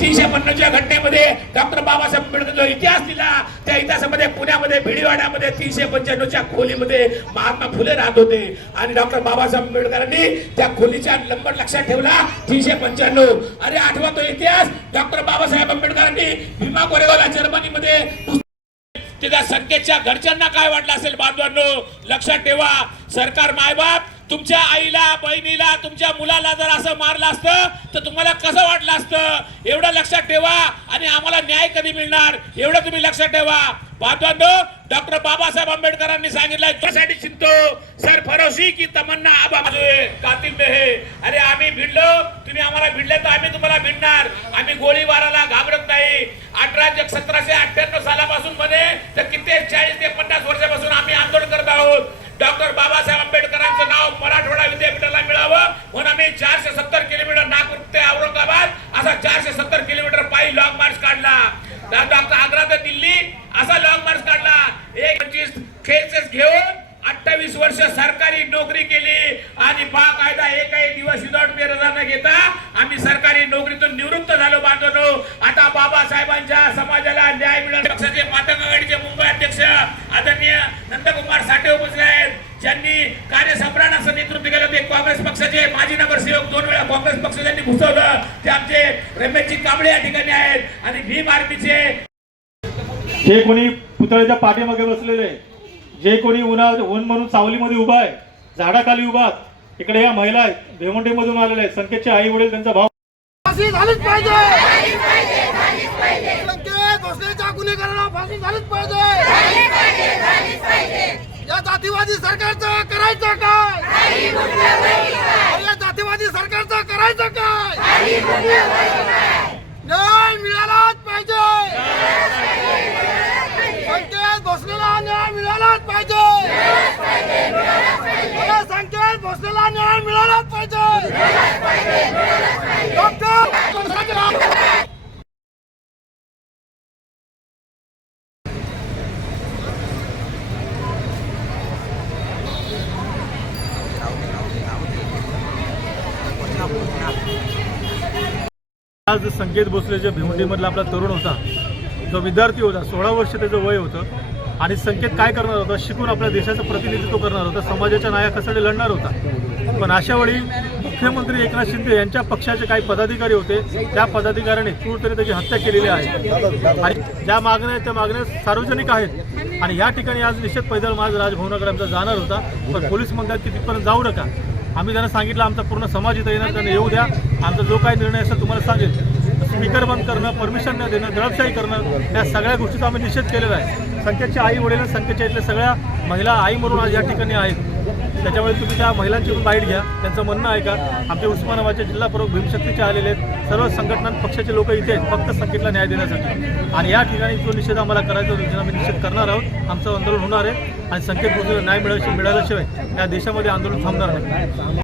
तीनशे पन्नासच्या घटनेमध्ये डॉक्टर बाबासाहेब आंबेडकर जो इतिहास दिला त्या इतिहासामध्ये पुण्यामध्ये भिडीवाड्यामध्ये तीनशे पंच्याण्णवच्या खोलीमध्ये महात्मा फुले राहत होते. आणि डॉक्टर बाबासाहेब आंबेडकरांनी त्या खोलीचा नंबर लक्षात ठेवला तीनशे पंच्याण्णव. अरे आठवा तो इतिहास डॉक्टर बाबासाहेब आंबेडकरांनी भीमा कोरेगावला जर्मनीमध्ये त्याच्या संकेतच्या घरच्यांना काय वाटलं असेल बांधवांनो? लक्षात ठेवा सरकार मायबाप तुमच्या आईला बहिणीला तुमच्या मुलाला जर असं मारलं असतं तर तुम्हाला कसं वाटलं असतं? एवढं लक्षात ठेवा आणि आम्हाला न्याय कधी मिळणार? एवढं तुम्ही लक्षात ठेवा. बांधवांनो डॉक्टर बाबासाहेब आंबेडकरांनी सांगितलं त्यासाठी चिंतो सर फरोशी की तमन्ना आबा म्हणजे मुझे हे. अरे आम्ही भिडलो. तुम्ही आम्हाला भिडले तर आम्ही तुम्हाला भिडणार. आम्ही गोळीबाराला घाबरत नाही. अठरा सतराशे अठ्ठ्याण्णव सालापासून म्हणे तर किती चाळीस ते पन्नास वर्षापासून चारशे सत्तर किलोमीटर पायी लॉंग मार्च काढला. डॉक्टर आग्रा ते दिल्ली असा लॉंग मार्च काढला. एक पंचवीस केसेस घेऊन अठ्ठावीस वर्ष सरकारी नोकरी केली. आणि बाकायदा एकही दिवस विदाउट पे रजा न घेता आम्ही सरकारी नोकरीतून निवृत्त झालो बांधवनो. आता बाबासाहेबांच्या समाजाला न्याय मिळत पक्षाचे मातंग आघाडीचे मुंबई अध्यक्ष आदरणीय नंदकुमार साठे उपस्थित आहेत. ज्यांनी ज्यांनी घुसवलं ते आमचे रमेशजी कांबळे या ठिकाणी आहेत आणि भीम आर्मीचे. जे कोणी पुतळ्याच्या पाठीमागे बसलेले जे कोणी उन्हा ऊन म्हणून सावलीमध्ये उभा आहे झाडाखाली उभा आहे, इकडे या महिला आहेत भेवंडीमधून आलेल्या आहेत संकेतचे आई वडील त्यांचा भाऊ. फाशी झालीच पाहिजे! संकेत भोसलेच्या गुन्हेगारांना फाशी झालीच पाहिजे! या जातीवादी सरकारचं करायचं काय? सरकारचं काय? न्याय मिळालाच पाहिजे. संकेत भोसलेला न्याय मिळालाच पाहिजे. मला संकेत भोसलेला न्याय मिळालाच पाहिजे डॉक्टर आज संकेत भोसले जे भिवंडीमधला आपला तरुण होता जो विद्यार्थी होता सोळा वर्ष त्याचं वय होतं. आणि संकेत काय करणार होता? शिकून आपल्या देशाचं प्रतिनिधित्व करणार होता. समाजाच्या नायकासाठी लढणार होता? पण अशा वेळी मुख्यमंत्री एकनाथ शिंदे यांच्या पक्षाचे काही पदाधिकारी होते. त्या पदाधिकाऱ्यांनी क्रूरतेने त्याची हत्या केलेली आहे. आणि ज्या मागण्या आहेत त्या मागण्या सार्वजनिक आहेत. आणि या ठिकाणी आज निषेध पैदल माझ राजभवनाकडे आमचा जाणार होता. पण पोलीस म्हणतात की तिथपर्यंत जाऊ नका? आम्ही त्यांना सांगितलं आमचा पूर्ण समाज इथं येणार त्यांना येऊ द्या. आमचा जो काही निर्णय असेल तुम्हाला सांगेल. स्पीकर बंद करणं परमिशन न देणं दडपशाही करणं या सगळ्या गोष्टीचा आम्ही निषेध केलेला आहे. संकेतच्या आई वडील संकेतच्या इथल्या सगळ्या महिला आई म्हणून आज या ठिकाणी आहेत. त्याच्यामुळे तुम्ही त्या महिलांची पण बाईट घ्या. त्यांचं म्हणणं आहे का? आमचे उस्मानाबादचे जिल्हा प्रमुख भीमशक्तीचे आलेले आहेत. सर्व संघटना पक्षाचे लोक इथे आहेत फक्त संकेतला न्याय देण्यासाठी. आणि या ठिकाणी जो निषेध आम्हाला करायचा होता आम्ही निषेध करणार आहोत. आमचं आंदोलन होणार आहे आणि संकेत न्याय मिळाल्याशिवाय या देशामध्ये आंदोलन थांबणार नाही.